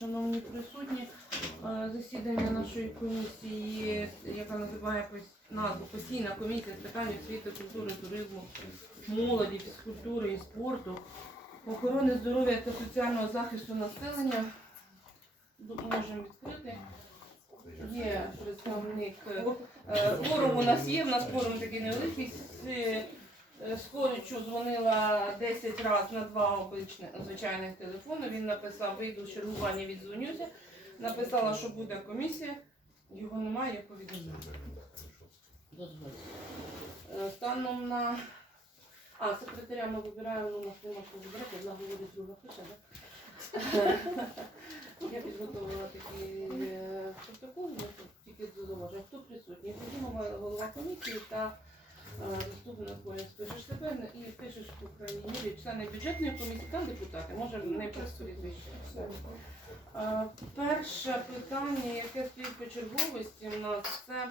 Шановні присутні, е, засідання нашої комісії, яка називає назву постійна комісія з питань освіти, культури, туризму, молоді, фізкультури і спорту, охорони здоров'я та соціального захисту населення. Можемо відкрити. Є представник. е, е, Форум у нас є, у нас форум такий невеликий. Е, Скоричу дзвонила 10 разів на два обичних звичайних телефони. Він написав, вийду з чергування, віддзвонюся. Написала, що буде комісія. Його немає, я повідомляю. Е, Станом на. А, секретаря ми вибираємо, ну, можливо, що вибирати, одна говорить, друга пише, так? Я підготувала такий е, протокол, я тут тільки зауважу. Хто присутній? Ходімо голова комісії та заступник Борис пишеш себе і пишеш по крайній мірі члени бюджетної комісії, там депутати, може не просто відвищення. Е, Перше питання, яке стоїть по черговості, у нас це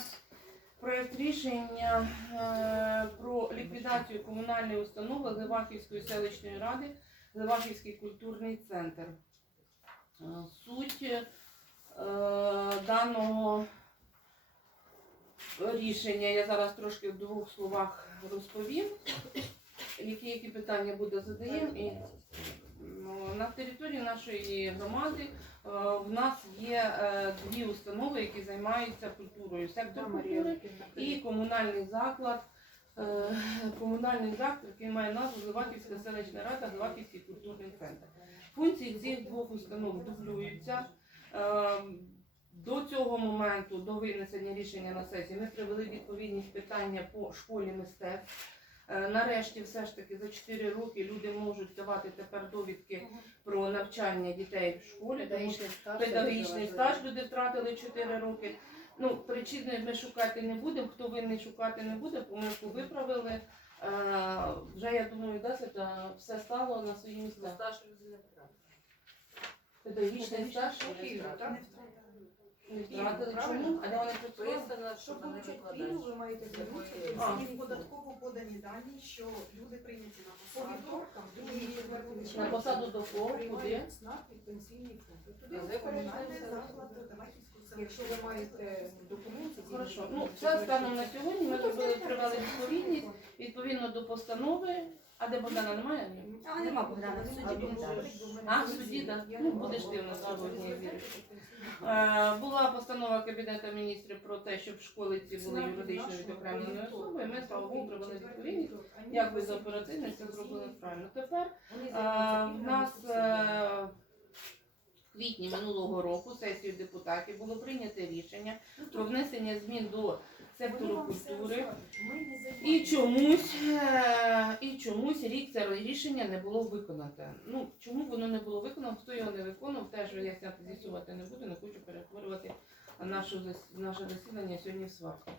проєкт рішення е, про ліквідацію комунальної установи Левахівської селищної ради, Левахівський культурний центр. Е, Суть даного рішення я зараз трошки в двох словах розповім. Які, які питання буде задаємо. І, ну, на території нашої громади е, в нас є е, дві установи, які займаються культурою. Сектор культури і комунальний заклад. е, Комунальний заклад, який має назву Зливаківська селищна рада, Зливаківський культурний центр. Функції цих двох установ дублюються. До цього моменту, до винесення рішення на сесії, ми привели відповідність питання по школі мистецтв. Е, Нарешті, все ж таки, за 4 роки люди можуть давати тепер довідки про навчання дітей в школі. тому що Педагогічний стаж люди втратили 4 роки. Ну, причини ми шукати не будемо, хто винний шукати не буде, помилку виправили. Е, вже я думаю, да, це все стало на свої місця. Педагогічний стаж так? Не втратили. Чому? А де вони працювали? Щоб отримати пільгу, ви маєте А. звернутися в податково подані дані, що люди прийняті на посаду, другий, четвертий На посаду до кого? Куди? приймають СНАП і пенсійний фонд. Туди А комунальний перейшли? заклад Давахівську Якщо ви маєте документи, Хорошо. Ну, це станом на сьогодні. Ми зробили привели відповідність відповідно до постанови. А де Богдана немає? А нема Богдана, А там. же- А, в суді, так. Ну, будеш ти в нас сьогодні. Е, Була постанова Кабінету міністрів про те, щоб школи ці були юридично відокремленою особою. Ми слава Богу привели відповідність. Як ви за оперативність це зробили правильно. Тепер е, в нас е, в квітні минулого року сесією депутатів було прийнято рішення про внесення змін до сектору культури. І чомусь, е, і чомусь рік це рішення не було виконане. Ну чому воно не було виконано? Хто його не виконав, теж я ся- з'ясувати не буду, не хочу перетворювати нашу наше засідання сьогодні в сварку.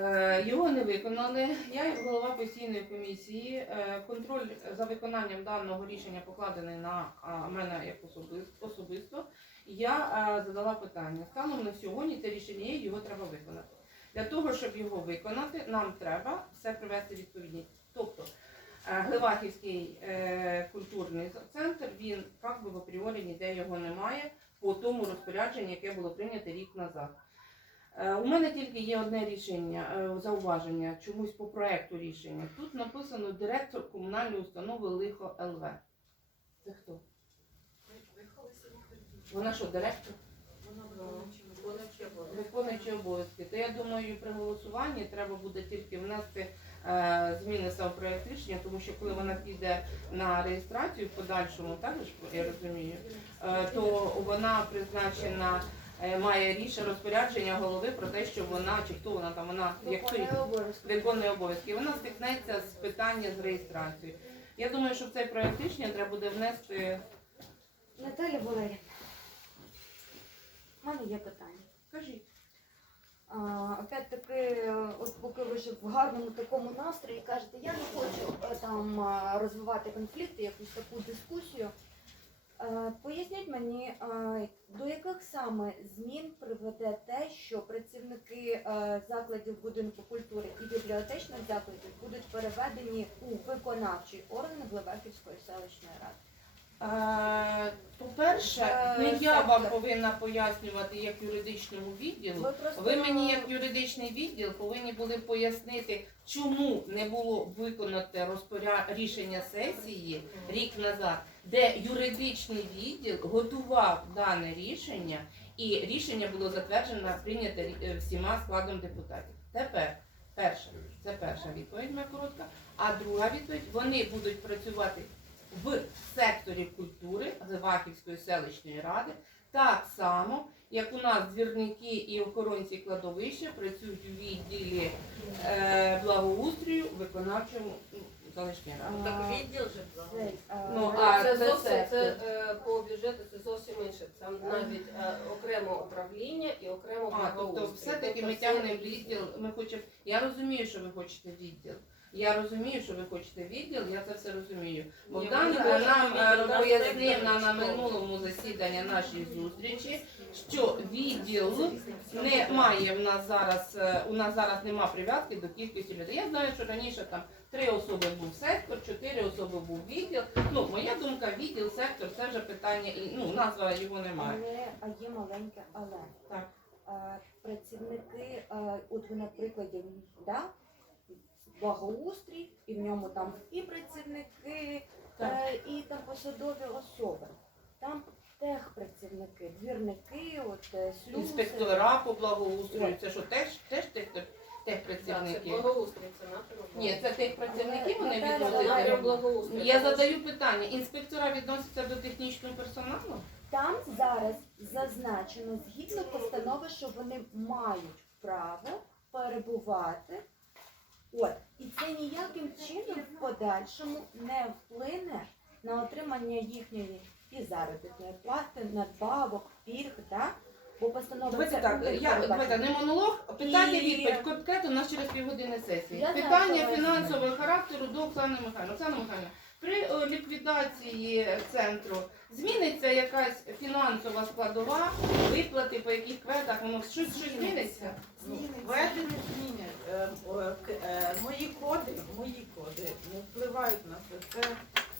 Е, Його не виконали. Я, як голова постійної комісії, е, контроль за виконанням даного рішення покладений на мене як особисто. Я задала питання. Станом на сьогодні це рішення є, його треба виконати. Для того, щоб його виконати, нам треба все привести відповідність. Тобто е, Гливахівський е, культурний центр, він як би в апріорі ніде його немає по тому розпорядженню, яке було прийнято рік назад. Е, У мене тільки є одне рішення, зауваження чомусь по проекту рішення. Тут написано директор комунальної установи Лихо ЛВ. Це хто? Вона що, директор? Виконуючи обов'язки, то я думаю, при голосуванні треба буде тільки внести е, зміни сам проект рішення, тому що коли вона піде на реєстрацію в подальшому, так ж я розумію, е, то вона призначена. е, Має рішення розпорядження голови про те, що вона чи хто вона там вона як виконує обов'язки. Вона стикнеться з питання з реєстрацією. Я думаю, що в цей проект рішення треба буде внести. Наталя Валерівна, у мене є питання. Кажіть. Опять-таки, е, поки ви ж в гарному такому настрої кажете, я не хочу е, там розвивати конфлікти, якусь таку дискусію. Е, Поясніть мені, е, до яких саме змін приведе те, що працівники е, закладів будинку культури і бібліотечних закладів будуть переведені у виконавчий орган Глибаківської селищної ради? Е, По-перше, Е, не я вам повинна пояснювати як юридичному відділу. Ви мені, як юридичний відділ, повинні були пояснити, чому не було виконати розпоря... рішення сесії рік назад, де юридичний відділ готував дане рішення, і рішення було затверджено, прийнято рі- всіма складом депутатів. Тепер перше, це перша відповідь моя коротка. А друга відповідь вони будуть працювати в секторі культури Гливаківської селищної ради так само, як у нас двірники і охоронці кладовища працюють у відділі е, благоустрою виконавчому ну, селищної ради. Так відділ же був. Ну, а це це зовсім сектор. це е, по бюджету це зовсім інше. Там навіть е, окремо управління і окремо А, тобто благоустрій. все-таки Тобто ми це тягнемо відділ. відділ, ми хочемо. Я розумію, що ви хочете відділ. Я розумію, що ви хочете відділ, я це все розумію. Богдан е, нам пояснив на, на минулому засіданні нашої зустрічі, що відділ немає в нас зараз, е, у нас зараз нема прив'язки до кількості людей. Я знаю, що раніше там три особи був сектор, чотири особи був відділ. Ну, моя думка, відділ, сектор це вже питання, ну назва його немає. Але а є маленьке але. Так. Е, Працівники, от ви на прикладі, да? Благоустрій, і в ньому там і працівники, е, і там посадові особи. Там техпрацівники, двірники, от е, слюси. Інспектора по благоустрою, це що теж теж тих Так, це техпрацівники? благоустрій, це напрямок. Ні, це техпрацівники вони Але- Це відносяться. благоустрій. Я задаю питання, інспектора відносяться до технічного персоналу? Там зараз зазначено згідно постанови, що вони мають право перебувати. От і це ніяким чином в подальшому не вплине на отримання їхньої і заробітної плати, надбавок, пільг, так? Бо постанова Давайте це так, я давайте не монолог, питання І- відповідь конкретно у нас через півгодини сесії. Я знаю, Питання ви- фінансового характеру до Оксани Михайлівни. Оксана Михайлівна, при е, ліквідації центру зміниться якась фінансова складова, виплати по яких кведах, воно щось щось зміниться? Е, к- е, Мої коди, мої коди не впливають на це. Це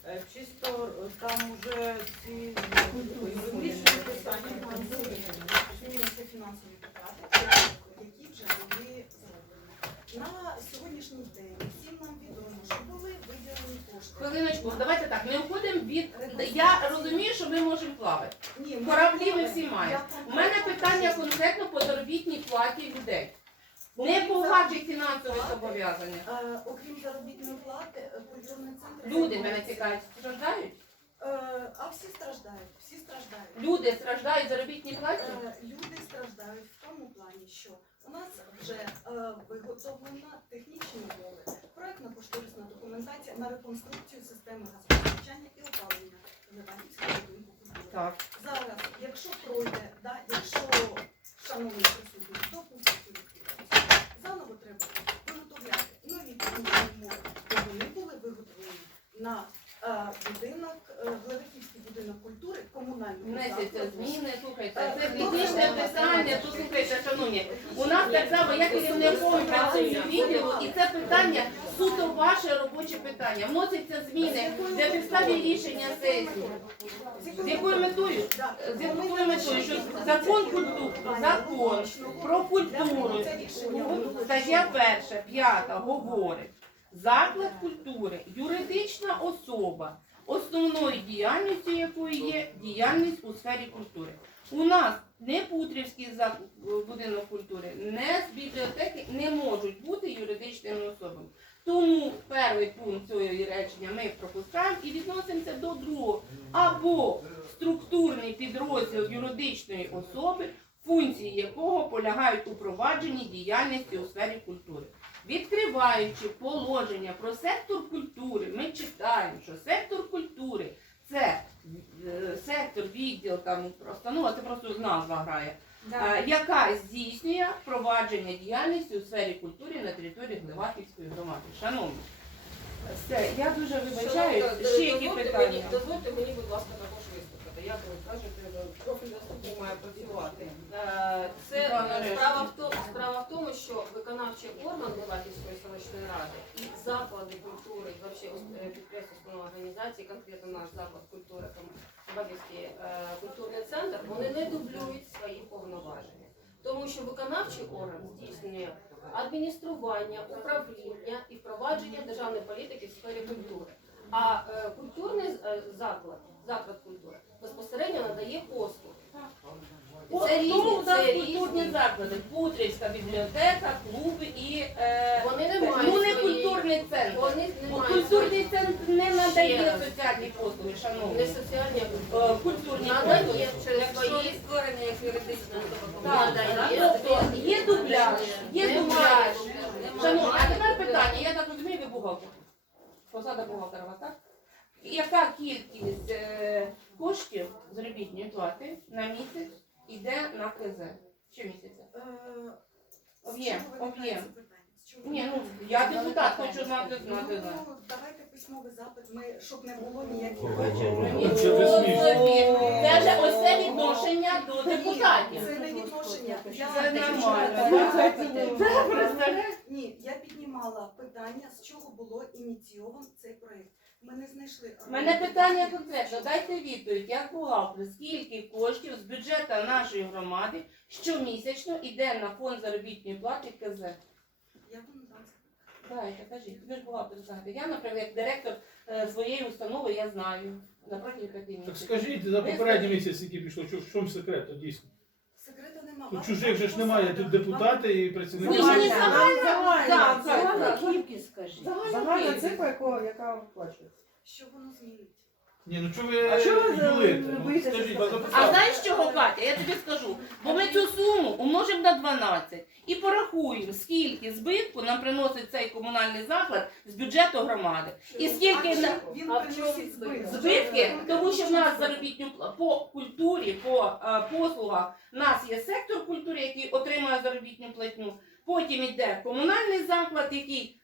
е, чисто е, там уже ці юридичні питання. Змінюються фінансові витрати, які вже були зроблені. На сьогоднішній день всім нам відомо, що були виділені кошти. Хвилиночку, давайте так, не уходимо від. Я розумію, що ми можемо плавати. Ні, Кораблі ми всі маємо. У мене питання конкретно по заробітній платі людей. Не крім фінансові зобов'язання. е, Окрім заробітної плати, е, культурний центр... Люди мене займається- страждають? Е, А всі страждають, всі страждають. Люди страждають заробітній платі? Е, Люди страждають в тому плані, що у нас вже е, виготовлена технічні умови, проектно-кошторисна документація на реконструкцію системи газопостачання і опалення Леванівського будинку культури. Так. Зараз, якщо пройде, да, якщо шановні присутні, допустять цю ліквідацію, заново треба виготовляти нові технічні умови, бо вони були виготовлені на е, будинок, е, Глевиківський будинок культури, комунального Внесеться закладу. зміни, слухайте, Е, це технічне питання, то слухайте, шановні. У нас так само, я керівником працюю відділу, і це питання суто ваше робоче питання. Вносяться зміни для підставі рішення сесії. З якою метою? З якою метою? Що закон культури, закон про культуру, стаття перша, п'ята говорить, заклад культури, юридична особа, основною діяльністю якої є діяльність у сфері культури. У нас не Путрівський будинок культури, не з бібліотеки не можуть бути юридичними особами. Тому перший пункт цього речення ми пропускаємо і відносимося до другого. Або структурний підрозділ юридичної особи, функції якого полягають у провадженні діяльності у сфері культури. Відкриваючи положення про сектор культури, ми читаємо, що сектор культури це е, сектор, відділ там просто ну це просто назва грає, е, яка здійснює провадження діяльності у сфері культури на території Гливаківської громади. Шановні, все, я дуже вибачаю. Шановна, Ще які питання? мені- Дозвольте мені, будь ласка, також виступити. Ви кажете, профіль заступник має працювати. Е, Це е, Решта. справа в тому, що виконавчий орган Леваківської селищної ради і заклади культури, і вообще е, підприємства організації, конкретно наш заклад культури, там Леваківський е, культурний центр, вони не дублюють свої повноваження. Тому що виконавчий орган здійснює адміністрування, управління і впровадження державної політики в сфері культури. А е, культурний е, заклад, заклад культури безпосередньо надає послуги. Це Тому різні, у нас це культурні заклади, Путрівська бібліотека, клуби і е, Вони не мають ну не культурний центр. Вони не Бо мають Культурний центр не надає раз. соціальні послуги, свої- шановні. не соціальні Е, культури. Культурні Надає послуги. через Якщо свої створення як юридична Так, надає, тобто є дубляж, є Немає дубляж. дубляжу. Шановні, а тепер питання, я так розумію, ви бухгалтер. Посада бухгалтера, у вас, так? Яка кількість е, коштів заробітної плати на місяць йде на КЗ? Щомісяця? Е, Об'єм, об'єм. Ні, ну я депутат, хочу знати, знати. знати. Ну, давайте письмовий запит, ми, щоб не було ніяких. Нічого Це ви смішно. собі. Це вже ось це відношення до депутатів. Це не відношення. Я Це нормально. Це? Ні, я піднімала питання, з чого було ініційован цей проєкт. Ми не знайшли. У мене питання конкретно. Дайте відповідь, як бухгалтер, скільки коштів з бюджету нашої громади щомісячно йде на фонд заробітної плати КЗ? Я вам дам. Дайте, кажіть, ви ж бухгалтер знаєте. Я, наприклад, як директор е, своєї установи, я знаю. Напроти п'яти Так місяців. скажіть, за попередній місяць, який пішло, що в чому секрет, то дійсно. Тут чужих же ж немає, тут депутати і працівники. Ні, не загальна. Так, так. кількість скажіть. Загальна Загальна цифра, яка, виплачується. оплачується. Що воно змінить? Ні, ну чого ви А чого ви за- юлите? ви Ну, боїтеся Скажіть, А знаєш чого, Катя? Я тобі скажу. Бо ми цю суму умножимо на 12 і порахуємо, скільки збитку нам приносить цей комунальний заклад з бюджету громади. І скільки А на він а в приносить збиток? збитки, тому що в нас заробітню пла- по культурі, по е, послугах, в нас є сектор культури, який отримує заробітну платню. Потім йде комунальний заклад, який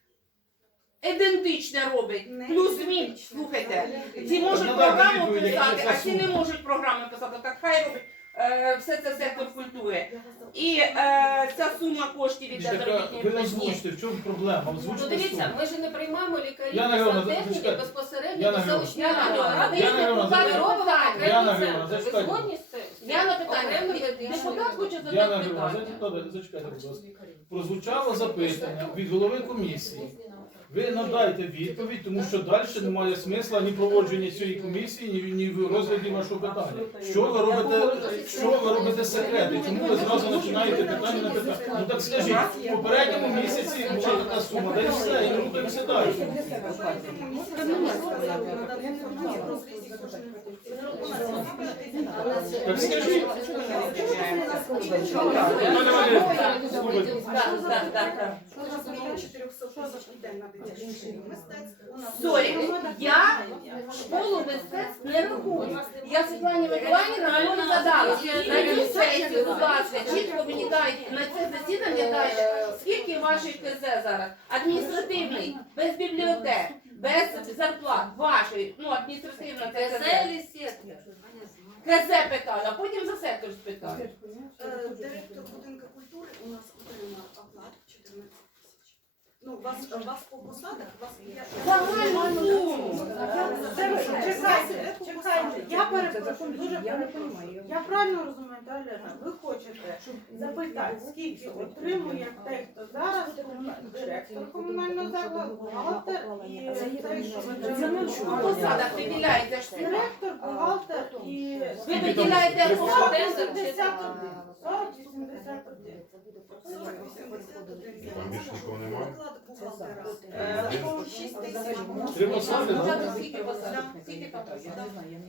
ідентичне робить. Не Плюс-мінус, ідентичне. слухайте. Ці можуть програму відповідь, писати, а ці не можуть програми писати. Так хай робить е, все це сектор культури. Я. І е, ця сума коштів іде Така, Ви платні. озвучте, в чому проблема? Ну Озвучте дивіться, суму. ми ж не приймаємо лікарів Яна Григорівна, сантехніки зачекайте. безпосередньо Яна до селищної Яна ради. Григорівна, Ми Яна Григорівна, депутати зачекайте. робимо Яна окремий Григорівна, центр. Ви зачекайте. згодні з цим? Яна питання. Окремий медичний Депутат хоче заклад. Яна задати Григорівна, питання. зачекайте, зачекайте, будь ласка. Прозвучало запитання від голови комісії. Ви надайте відповідь, тому що далі немає смисла ні проводження цієї комісії, ні, ні в розгляді вашого питання. Що ви робите, що ви робите секрети? Чому ви зразу починаєте питання на питання? Ну так скажіть, в попередньому місяці була така сума, і все, і рухаємося далі. Так скажіть. так, так. У нас біля 400 тисяч на дитячу школу мистецтв. У нас Сорі, я школу мистецтв не рахую. Я Світлані Миколаївні на задала. На цю сесію, будь ласка, чітко мені дайте, на це засідання дайте, скільки ваших КЗ зараз? Адміністративний, без бібліотек, без зарплат, вашої, ну адміністративна це КЗ. КЗ питаю, а потім за сектор спитаю. Е, Директор будинку культури у нас отримав оклад 14 тисяч. Ну, вас, вас по посадах, вас є... Чекайте, чекайте, я перепрошую, дуже перепрошую. Я правильно розумію, да, Олена? Ви хочете запитати, скільки отримує той, хто зараз директор комунального закладу, бухгалтер і те, що по посадах виділяєте ж. Директор, бухгалтер і... Ви виділяєте по 10 40 і 71. Більш нікого немає? Скільки посадок?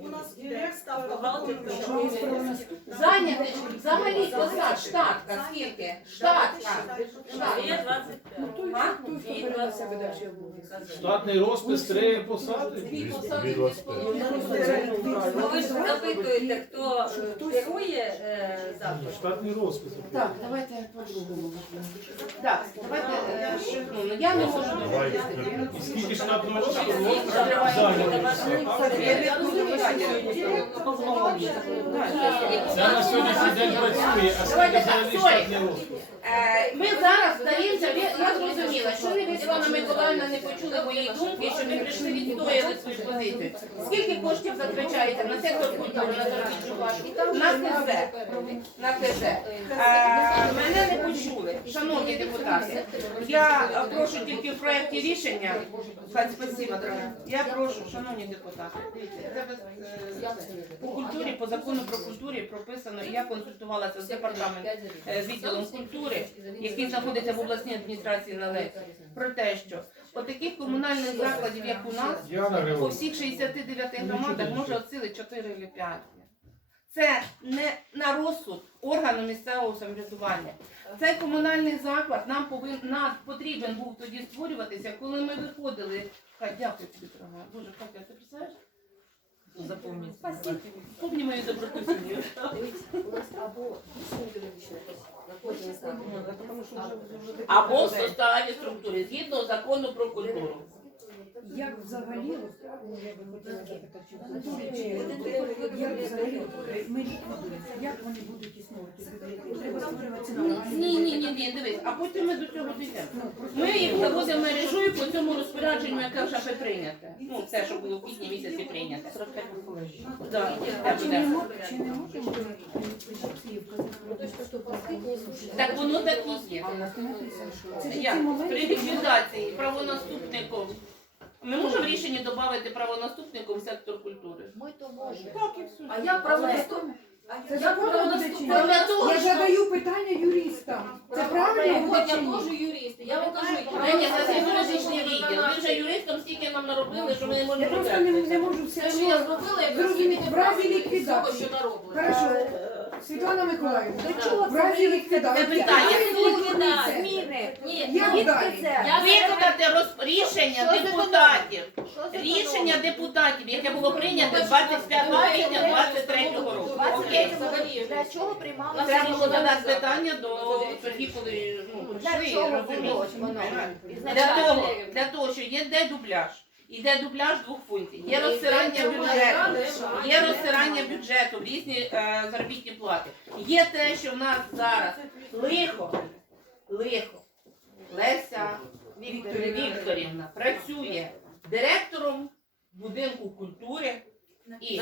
У нас є став бухгалтер. Чому є Зайняти взагалі посад, штатка, скільки? Штатка. Штатка. 25. А? Дві. Штатний розпис три посади. Дві посадки. Ну, ви ж запитуєте, хто е, керує е. Штатний розпис. Так, давайте по-другому. Так, давайте е. Ну, Я не можу. І скільки штатного розпису Це на сьогоднішній день працює, а скільки Давайте так, взагалі штатний розпис? Е, Ми зараз здаємося, я- зрозуміла, що ви Світлана Миколаївна не почули моєї думки, що ми прийшли відстояти свою позицію. Скільки коштів затрачається на сектор культури, на заробітну плату? На КЗ. На. Е, Мене не почули, шановні депутати. Я е, прошу тільки в проєкті рішення. Спасибо, дорога. Я прошу, шановні депутати. Дивіться, е, по культурі, по закону про культурі прописано, я консультувалася з департаментом е, з відділом культури, який знаходиться в обласній адміністрації на Лесі, про те, що по таких комунальних закладів, як у нас, по всіх 69 громадах може оцілити 4 чи 5. Це не на розсуд органу місцевого самоврядування. Цей комунальний заклад нам повин нам потрібен був тоді створюватися, коли ми виходили. Хай, дякую тобі, дорога. Боже, Катя, ти представляєш? Запомни. Спасибо. Помни мою доброту сім'ю. Дивіться, у нас або. Або в составі структури, згідно закону про культуру. Як взагалі, ну, я би хотіла як взагалі ми як вони будуть існувати? Треба створювати Ні, ні, ні, ні, дивись, а потім ми до цього дійдемо. Ми їх заводимо мережою по цьому розпорядженню, яке вже ще прийняте. Ну, те, що було в квітні місяці прийняте. Да, те Чи не чи можемо? Так воно так і є. Це ж ці Як? При ліквідації правонаступником. Ми можемо в рішенні додати правонаступником в сектор культури. Ми то можемо. Так і все. А я правонаступ... Це Я законно буде чи ні? Для того, Я що- задаю питання юристам. Це правильно буде Я чи ні? теж юрист, я вам кажу, Ні, ні, це юридичний відділ. Ви вже юристом стільки нам наробили, що ми не Я можемо просто не, не можу все що я зробила, я Зрозуміти, в разі ліквідації. що нароблено. Хорошо. Світлана Миколаївна, До чого в разі Це ліквідації. питання. як ліквідується? Зміни. Ні, Як ні, далі? я Виконати роз- рішення Що депутатів. Що за Рішення депутатів, яке було прийняте 25 квітня 23 року. Окей. Для чого приймали Треба було рішення? задати питання до тоді, коли ну, Для прийшли, чого розумієте. воно? Для Ізначально. того, для того, що є де дубляж. Іде дубляж двох функцій. Є розсирання бюджету. Є розсирання бюджету в різні е, заробітні плати. Є те, що в нас зараз лихо, лихо. Леся Вікторівна працює директором будинку культури і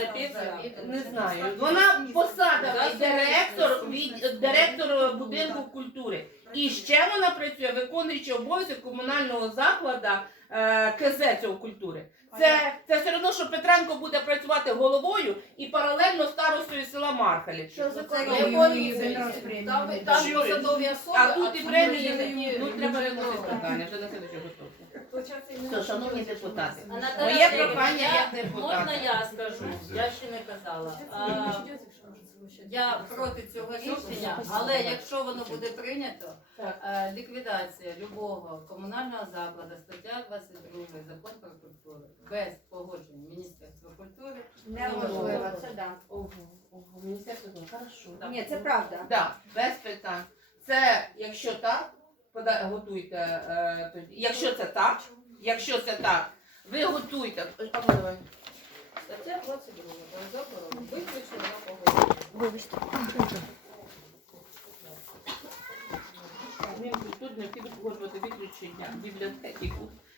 не знаю. Вона посада директор від директор будинку культури. І ще вона працює виконуючи обов'язки комунального закладу е, КЗ цього культури. Це, це все одно, що Петренко буде працювати головою і паралельно старостою села Мархалів. Що за Це є Там там посадові особи, А тут і премії, ну треба виносити питання, вже на слідчого готовки. Все, шановні депутати, моє прохання як Можна я скажу? Я ще не казала. А, Я проти цього рішення, але якщо воно буде прийнято, е, ліквідація любого комунального закладу, стаття 22 закон про культуру, без погодження Міністерства культури. Неможливо, це да. Ого, ого, міністерство, хорошо. Ні, це правда. Да, без питань. Це якщо так, пода- готуйте е, тоді. Якщо це так, якщо це так, ви готуйте. А, ну, давай. Стаття 22 закону виключно на погодження. Вибачте. Він тут необхідно погоджувати виключення бібліотеки.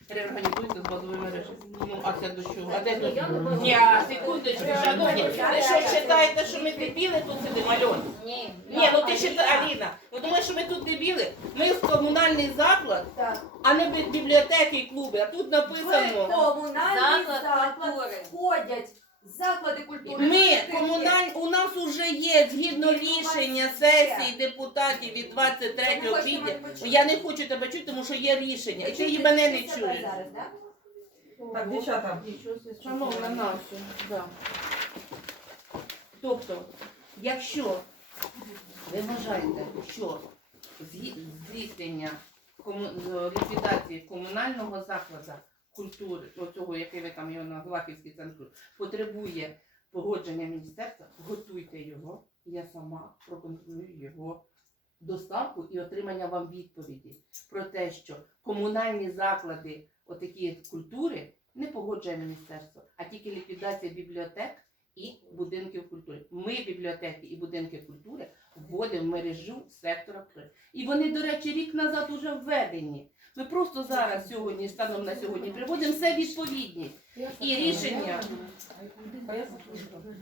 Реорганізуйте з базової мережі. Ну, а це до чого? А де тут? Ні, а секундочку, шановні. Ви що вважаєте, що ми дебіли тут сидимо, Альон? Ні, Ні, ну ти ще Аліна. Ви думаєш, що ми тут дебіли? Ми в комунальний заклад, Так. а не бі- бібліотеки і клуби. А тут написано. Комунальний Заклад заклад культури. входять заклади культури. Ми комуналь у нас уже є згідно рішення сесії депутатів від 23 квітня. Я не хочу тебе чути, тому що є рішення, і ти її мене не чуєш. Зараз, да? Так, дівчата, Шановна Настя, да. Тобто, якщо ви вважаєте, що згі- здійснення кому- з- ліквідації комунального закладу культури, оцього, який ви там його на Глахівський центр, потребує погодження міністерства, готуйте його, я сама проконтролюю його доставку і отримання вам відповіді про те, що комунальні заклади, отакі культури, не погоджує міністерство, а тільки ліквідація бібліотек і будинків культури. Ми, бібліотеки і будинки культури, вводимо в мережу сектора культури. І вони, до речі, рік назад уже введені. Ми просто зараз сьогодні, станом на сьогодні, приводимо все відповідність. І рішення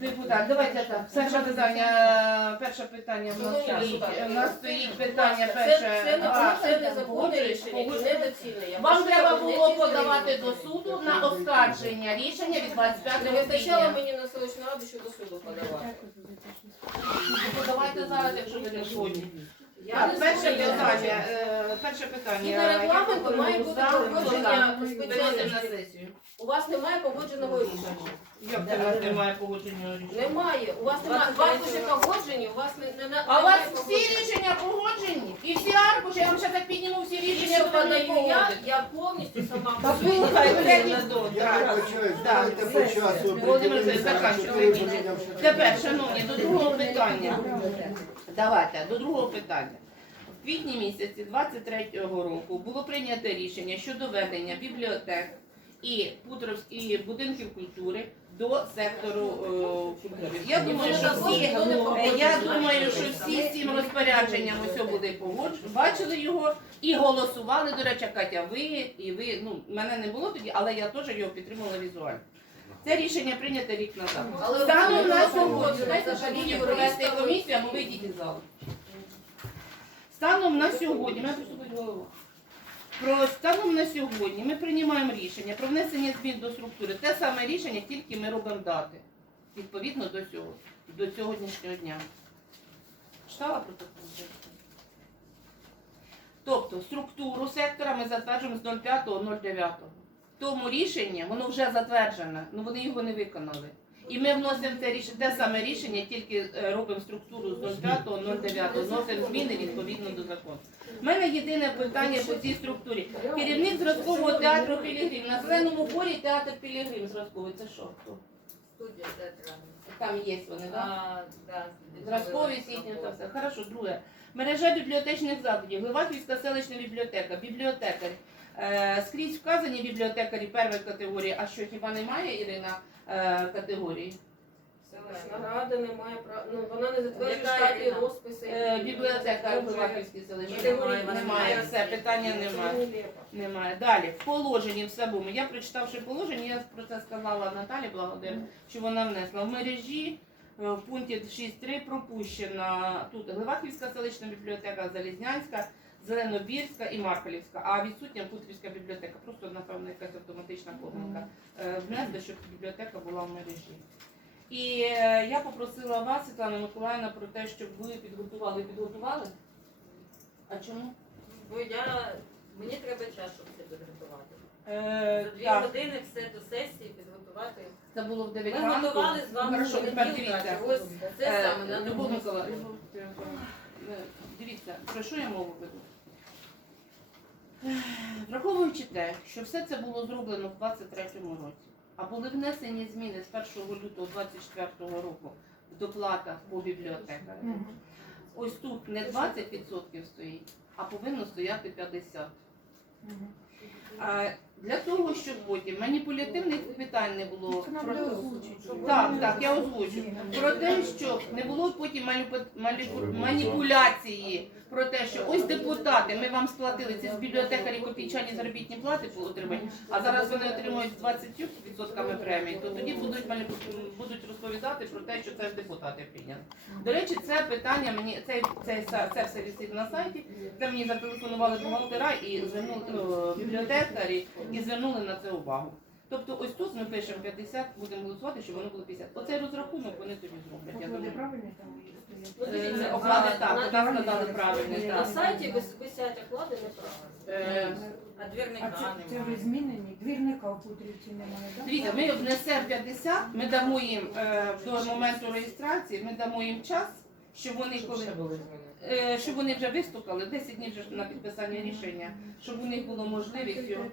депутат, давайте так. Перше питання, перше питання в нас стоїть. У нас стоїть питання перше. це, не, це незаконне рішення і недоцільне. Вам треба було подавати до суду на оскарження рішення від 25 Не вистачало мені на селищну раду, що до суду подавати. Подавайте зараз, якщо ви не згодні. Я не перше питання. е, Перше питання. Згідно регламенту має бути погодження. Виносимо на сесію. У вас немає погодженого рішення. Як це у нас немає погодження рішення? Немає. У вас немає. У вас лише погоджені, у вас не, не, не А у вас всі рішення погоджені? І всі аркуші, я вам так підніму всі рішення, що не подаю я, я повністю сама. Я вибачаюсь, давайте по часу. Володимир заканчуйте. Тепер, шановні, до другого питання. Давайте, до другого питання. В квітні місяці 23-го року було прийнято рішення щодо ведення бібліотек і Путровськ- і будинків культури до сектору е, культури. Я думаю, що всі, е, я думаю, що всі з цим розпорядженням усе буде погоджено, бачили його і голосували. До речі, Катя, ви і ви, ну мене не було тоді, але я теж його підтримала візуально. Це рішення прийнято рік назад. Але Станом на ви сьогодні, дайте шановні провести комісію, а ми вийдіть із залу. Станом на сьогодні, мене голова. Про станом на сьогодні ми приймаємо рішення про внесення змін до структури. Те саме рішення, тільки ми робимо дати. Відповідно до цього, до сьогоднішнього дня. Читала протокол? Тобто структуру сектора ми затверджуємо з 05.09. Тому рішення, воно вже затверджене, але вони його не виконали. І ми вносимо це рішення, те саме рішення, тільки е, робимо структуру з 05.09, вносимо зміни відповідно до закону. У мене єдине питання по цій структурі. Керівник зразкового театру Пілігрим. На зеленому борі театр Пілігрим зразковий. Це що? Хто? Студія театральна. Там є вони, так? Зразковість їхня та все. Хорошо, друге. Мережа бібліотечних закладів. Глибаківська селищна бібліотека, бібліотекар. Е, скрізь вказані бібліотекарі першої категорії. А що хіба немає Ірина е, категорії? Рада не має права, ну вона не затверджує Яка штатні Ірина? розписи. Е, бібліотекар Глибаківській селищній. Немає, все, питання немає. Немає. Далі, в положенні в самому. Я прочитавши положення, я про це сказала Наталі Благодар, що вона внесла. В мережі е, в пункті 6.3 пропущена тут Гливаківська селищна бібліотека, Залізнянська, Зеленобірська і Маркалівська, а відсутня Путрівська бібліотека. Просто, напевно, якась автоматична помилка. Е, Внести, щоб бібліотека була в мережі. І е, я попросила вас, Світлана Миколаївна, про те, щоб ви підготували. Підготували? А чому? Бо я, мені треба час, щоб це підготувати. Е, За дві так. години все до сесії підготувати. Це було в 9 Ми ранку. готували з вами Хорошо, тепер понеділка. дивіться. Ось це саме на Любов. Миколаївна, дивіться, про що я мову веду? Враховуючи те, що все це було зроблено в 23-му році, а були внесені зміни з 1 лютого 24-го року в доплатах по бібліотеках. Ось тут не 20% стоїть, а повинно стояти 50%. Для того, щоб потім маніпулятивних питань не було про так, так, я озвучу. Про те, що не було потім маніпу- маніпуляції про те, що ось депутати, ми вам сплатили ці з бібліотекарі копійчані заробітні плати по отриманню, а зараз вони отримують з 20% премії, то тоді будуть маніпу- будуть розповідати про те, що це ж депутати прийняли. До речі, це питання мені це, це, це, це все висить на сайті. Це мені зателефонували бухгалтера і звернули ну, бібліотекарі і звернули на це увагу. Тобто ось тут ми пишемо 50, будемо голосувати, щоб воно було 50. Оцей розрахунок вони тоді зроблять. Я думаю. правильно там Ну, Е, Оклади на- так, так сказали правильно. На так. сайті вис- висять оклади неправильно. Е, А А двірника це, це немає. вже змінені? Двірника в Путрівці немає, так? Дивіться, ми внесемо 50, ми дамо їм е, до моменту реєстрації, ми дамо їм час, щоб вони коли е, щоб вони вже виступили, 10 днів вже на підписання рішення, щоб у них було можливість його.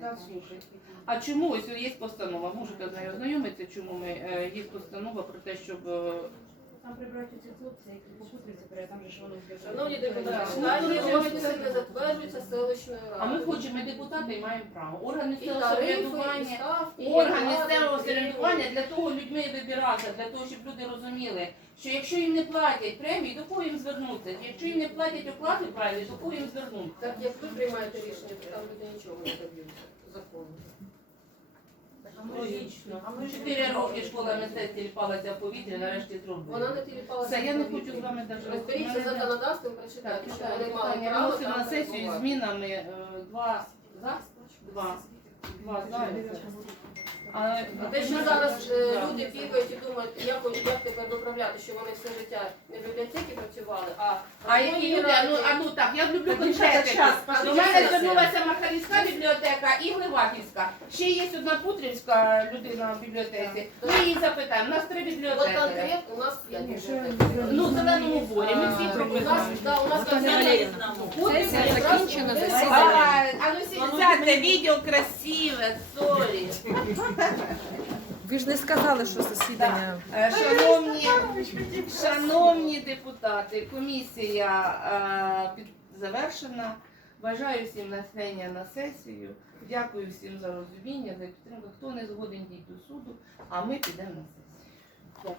Так, слушай. А чому ось є постанова? Можете з нею ознайомитися, чому ми е, є постанова про те, щоб е, Там прибрати ці хлопці, які по Путрівці перед там же ж воно Шановні депутати, штатні Ну, розписи не затверджуються селищною а ми хочемо ми депутати і маємо право. Органи І місцевого тарифи, і самоврядування. ставки, і Орган оклади, місцевого і- самоврядування для того людьми вибирати, для того, щоб люди розуміли, що якщо їм не платять премії, до кого їм звернутися? Якщо їм не платять оплати правильні, до кого їм звернутися? Так як ви приймаєте рішення, то там люди нічого не доб'ються закону. Логічно. Чотири роки школа мистецтв тіліпалася в повітрі, нарешті зробили. Вона не тіліпалася. Все, я не хочу з вами навіть Розберіться за законодавством, Так, прочитайте, що вони мали Питання право виносимо на там сесію з перебувати. змінами е, два за, два, два за. А А те, що зараз е, люди бігають і думають, як, як тепер виправляти, що вони все життя не в бібліотеці працювали, а А які люди? А ну, а ну так, я люблю конкретики. До мене звернулася Махалівська бібліотека і Гливаківська. Ще є одна Путрівська людина в бібліотеці. Ми її запитаємо. У нас три От бібліотеки. конкретно у нас п'ять бібліотек. Ну, в зеленому борі, ми всі У нас, прописали. да, у нас конкретно Сесія закінчена, А, а ну сі- сядьте, відео красиве, сорі. Ви ж не сказали, що засідання. Е, Шановні, шановні депутати, комісія е, завершена. Бажаю всім населення на сесію. Дякую всім за розуміння, за підтримку. Хто не згоден, йдіть до суду, а ми підемо на сесію. Дякую.